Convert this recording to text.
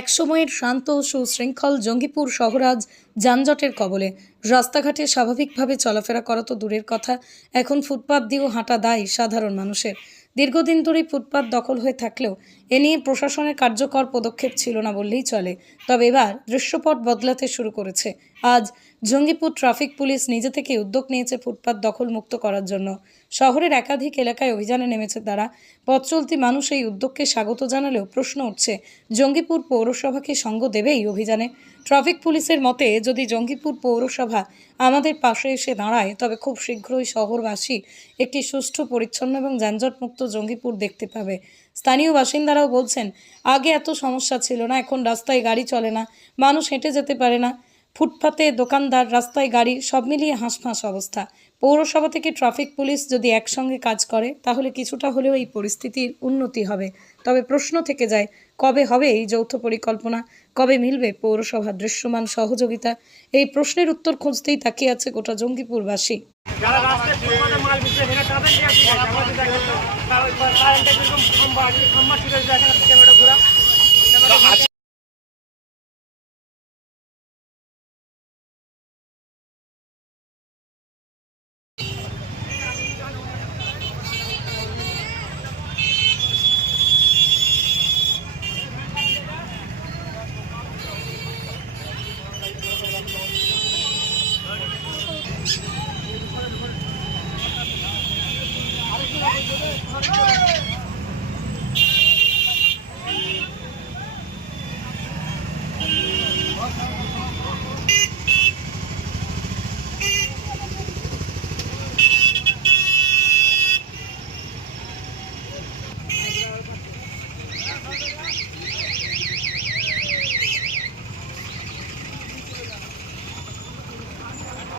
একসময়ের শান্ত ও সুশৃঙ্খল জঙ্গিপুর শহর আজ যানজটের কবলে। রাস্তাঘাটে স্বাভাবিকভাবে চলাফেরা করা তো দূরের কথা, এখন ফুটপাত দিয়েও হাঁটা দায় সাধারণ মানুষের। দীর্ঘদিন ধরেই ফুটপাত দখল হয়ে থাকলেও এ নিয়ে প্রশাসনের কার্যকর পদক্ষেপ ছিল না বললেই চলে। তবে এবার দৃশ্যপট বদলাতে শুরু করেছে। আজ জঙ্গিপুর ট্রাফিক পুলিশ নিজে থেকে উদ্যোগ নিয়েছে ফুটপাত দখল মুক্ত করার জন্য। শহরের একাধিক এলাকায় অভিযানে নেমেছে তারা। পথ চলতি মানুষ এই উদ্যোগকে স্বাগত জানালেও প্রশ্ন উঠছে, জঙ্গিপুর পৌরসভাকে সঙ্গ দেবে এই অভিযানে? ট্রাফিক পুলিশের মতে, যদি জঙ্গিপুর পৌরসভা আমাদের পাশে এসে দাঁড়ায়, তবে খুব শীঘ্রই শহরবাসী একটি সুষ্ঠু, পরিচ্ছন্ন এবং যানজটমুক্ত জঙ্গিপুর দেখতে পাবে। স্থানীয় বাসিন্দারাও বলছেন, আগে এত সমস্যা ছিল না, এখন রাস্তায় গাড়ি চলে না, মানুষ হেঁটে যেতে পারে না, ফুটপাতে দোকানদার, রাস্তায় গাড়ি, সব মিলিয়ে হাঁসফাঁস অবস্থা। পৌরসভা থেকে ট্রাফিক পুলিশ যদি একসঙ্গে কাজ করে, তাহলে কিছুটা হলেও এই পরিস্থিতির উন্নতি হবে। তবে প্রশ্ন থেকে যায়, কবে হবে এই যৌথ পরিকল্পনা, কবে মিলবে পৌরসভার দৃশ্যমান সহযোগিতা? এই প্রশ্নের উত্তর খুঁজতেই তাকিয়ে আছে গোটা জঙ্গিপুরবাসী। যারা রাস্তায় ফুটপাতে মাল বিক্রি করে তাদের নিয়ে ঠিক আছে, আমাদের দেখেন তো কারেন্টের যেরকম খম্বা আছে, খম্বা ছিল,